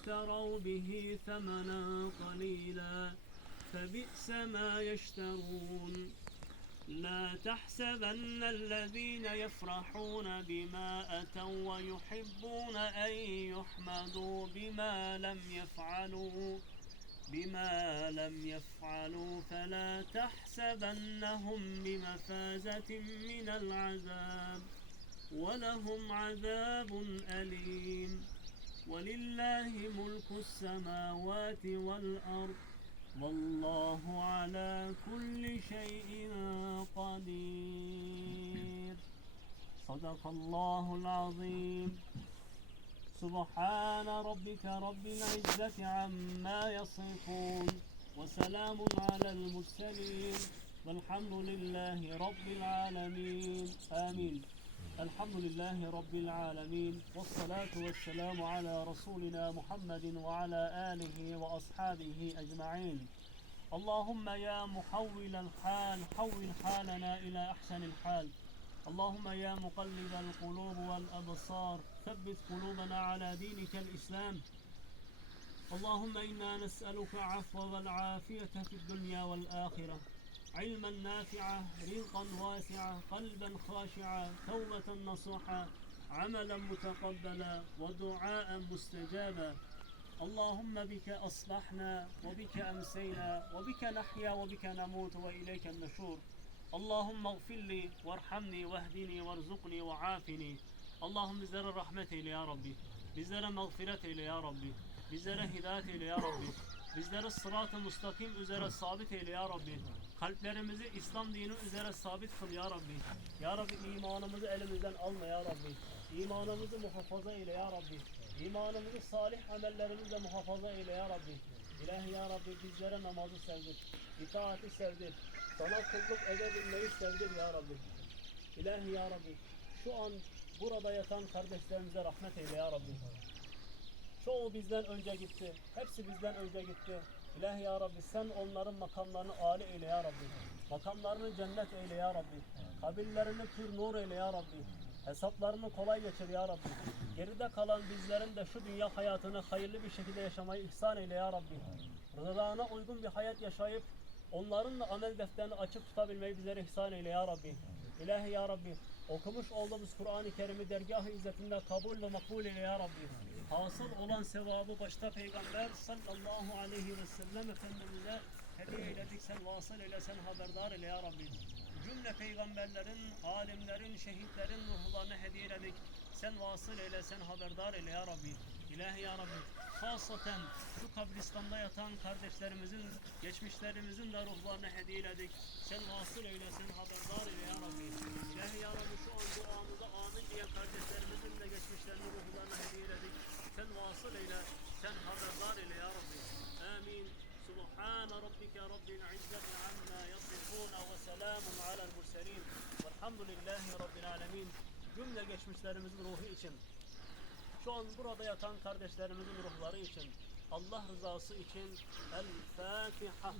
اشتروا به ثمنا قليلا فبئس ما يشترون. لا تحسبن الذين يفرحون بما أتوا ويحبون أن يحمدوا بما لم يفعلوا بما لم يفعلوا. فلا تحسبنهم بمفازة من العذاب ولهم عذاب أليم. ولله ملك السماوات والأرض والله على كل شيء قدير. صدق الله العظيم. سبحان ربك رب العزة عما يصفون وسلام على المرسلين والحمد لله رب العالمين. آمين. الحمد لله رب العالمين والصلاة والسلام على رسولنا محمد وعلى آله وأصحابه أجمعين. اللهم يا محول الحال حول حالنا إلى أحسن الحال. اللهم يا مقلب القلوب والأبصار ثبت قلوبنا على دينك الإسلام. اللهم إنا نسألك عفو والعافية في الدنيا والآخرة. علما نافعا رزقا واسعا قلبا خاشعا توبة نصوحا عملا متقبلا ودعاء مستجابا اللهم بك أصبحنا وبك أمسينا وبك نحيا وبك نموت وإليك النشور اللهم اغفر لي وارحمني واهدني وارزقني وعافني Allah'ım bizlere rahmet eyle ya Rabbi. Bizlere mağfiret eyle ya Rabbi. Bizlere hidayet eyle ya Rabbi. Bizleri sırat-ı Rabbi. Kalplerimizi İslam dini üzere sabit kıl ya Rabbi. Ya Rabbi imanımızı elimizden alma ya Rabbi. İmanımızı muhafaza eyle ya Rabbi. İmanımızı salih amellerimizle muhafaza eyle ya Rabbi. İlahi ya Rabbi bizlere namazı sevdir. İtaati sevdir. Sana kulluk edebilmeyi sevdir ya Rabbi. İlahi ya Rabbi şu an burada yatan kardeşlerimize rahmet eyle ya Rabbi. Çoğu bizden önce gitti. Hepsi bizden önce gitti. İlahi ya Rabbi sen onların makamlarını âli eyle ya Rabbi. Makamlarını cennet eyle ya Rabbi. Kabirlerini pür nur eyle ya Rabbi. Hesaplarını kolay geçir ya Rabbi. Geride kalan bizlerin de şu dünya hayatını hayırlı bir şekilde yaşamayı ihsan eyle ya Rabbi. Rızana uygun bir hayat yaşayıp onların da amel defterini açık tutabilmeyi bizlere ihsan eyle ya Rabbi. İlahi ya Rabbi okumuş olduğumuz Kur'an-ı Kerim'i dergah-ı izzetinde kabul ve makbul eyle ya Rabbi. Hasıl olan sevabı başta Peygamber sallallahu aleyhi ve sellem Efendimiz'e hediye eyledik. Sen vasıl eyle, sen haberdar eyle ya Rabbi. Cümle peygamberlerin, alimlerin, şehitlerin ruhlarını hediye eyledik. Sen vasıl eyle, sen haberdar eyle ya Rabbi. İlahi ya Rabbi. Hasaten şu kabristanda yatan kardeşlerimizin, geçmişlerimizin de ruhlarını hediye eyledik. Sen vasıl eyle, sen haberdar eyle ya Rabbi. İlahi ya Rabbi şu an duamıza amin diyen kardeşlerimizin de geçmişlerinin ruhlarını hediye eyledik. Sen vasıl eyle, sen haberdar eyle ya Rabbi. Amin. Subhane rabbike rabbil izzeti amma yasifun ve selamun alel murselin. Velhamdülillahi rabbil alemin. Cümle geçmişlerimizin ruhu için şu an burada yatan kardeşlerimizin ruhları için, Allah rızası için El Fatiha.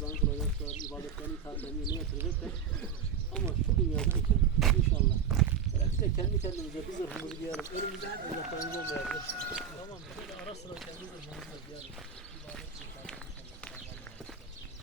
Namazlarını kılacaklar, ibadetlerini, yerine getirecekler. Ama şu dünyadayken inşallah bir de kendi kendimize bir zırhımızı giyelim. Önümüzde hep uzaklarımız olmayacak. Tamam? Şöyle ara sıra kendi zırhımızı giyelim.